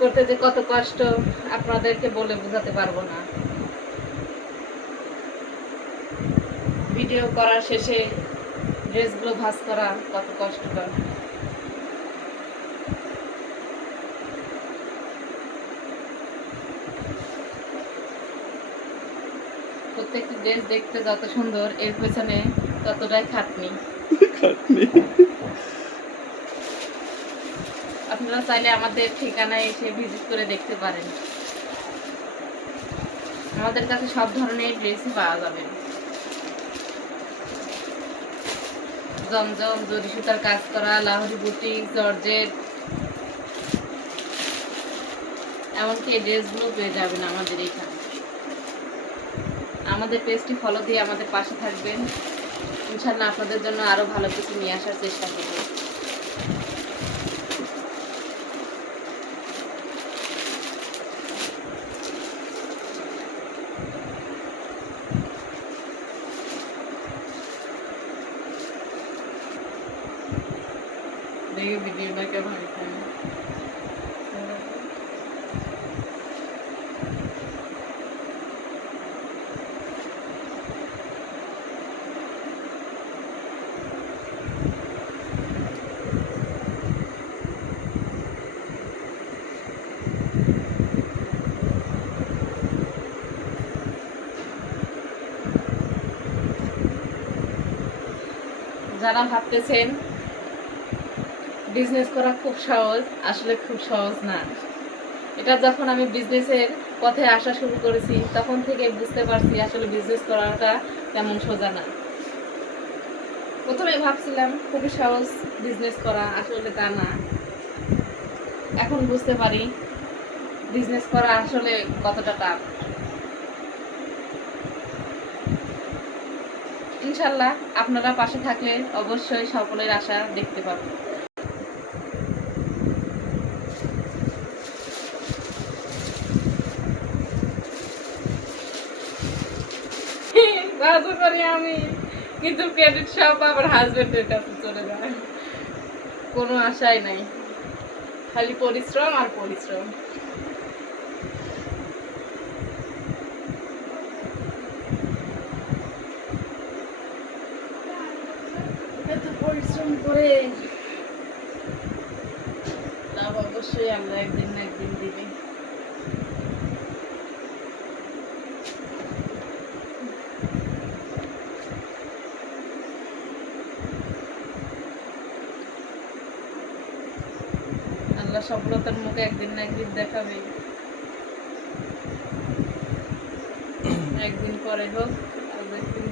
করতে যে কত কষ্ট আপনাদেরকে বলে বোঝাতে পারবো না। ভিডিও করার শেষে ড্রেসগুলো ভাঁজ করা কত কষ্টকর। প্রত্যেকটি ড্রেস দেখতে যত সুন্দর, এর পেছনে ততটাই খাটনি। আপনারা চাইলে আমাদের ঠিকানায় এসে ভিজিট করে দেখতে পারেন। আমাদের কাছে সব ধরনের ড্রেসই পাওয়া যাবে। জমজম, জরি সুতার কাজ করা, লাহোরি বুটিক, জর্জেট, এমনকি এই ড্রেসগুলো পেয়ে যাবেন আমাদের এখানে। আমাদের পেজটি ফলো দিয়ে আমাদের পাশে থাকবেন। ইনশাআল্লাহ আপনাদের জন্য আরো ভালো কিছু নিয়ে আসার চেষ্টা করব। देखिए वीडियो में क्या भाई था যারা ভাবতেছেন বিজনেস করা খুব সহজ, আসলে খুব সহজ না। এটা যখন আমি বিজনেসের পথে আসা শুরু করেছি তখন থেকে বুঝতে পারছি আসলে বিজনেস করাটা তেমন সোজা না। প্রথমে ভাবছিলাম খুবই সহজ বিজনেস করা, আসলে তা না। এখন বুঝতে পারি বিজনেস করা আসলে কতটা টাফ। ইনশাল্লাহ আপনারা পাশে থাকলে অবশ্যই সকলের আশা দেখতে পাবেন। কাজও করি আমি, কিন্তু ক্রেডিট সব আবার হাজবেন্ডের কাছে চলে যায়। কোনো আশাই নাই, খালি পরিশ্রম আর পরিশ্রম। এত পরিশ্রম করে লাভ অবশ্যই আমরা একদিন না একদিন দিবে। আল্লাহ সফলতার মুখে একদিন না একদিন দেখাবে, একদিন পরে হোক, একদিন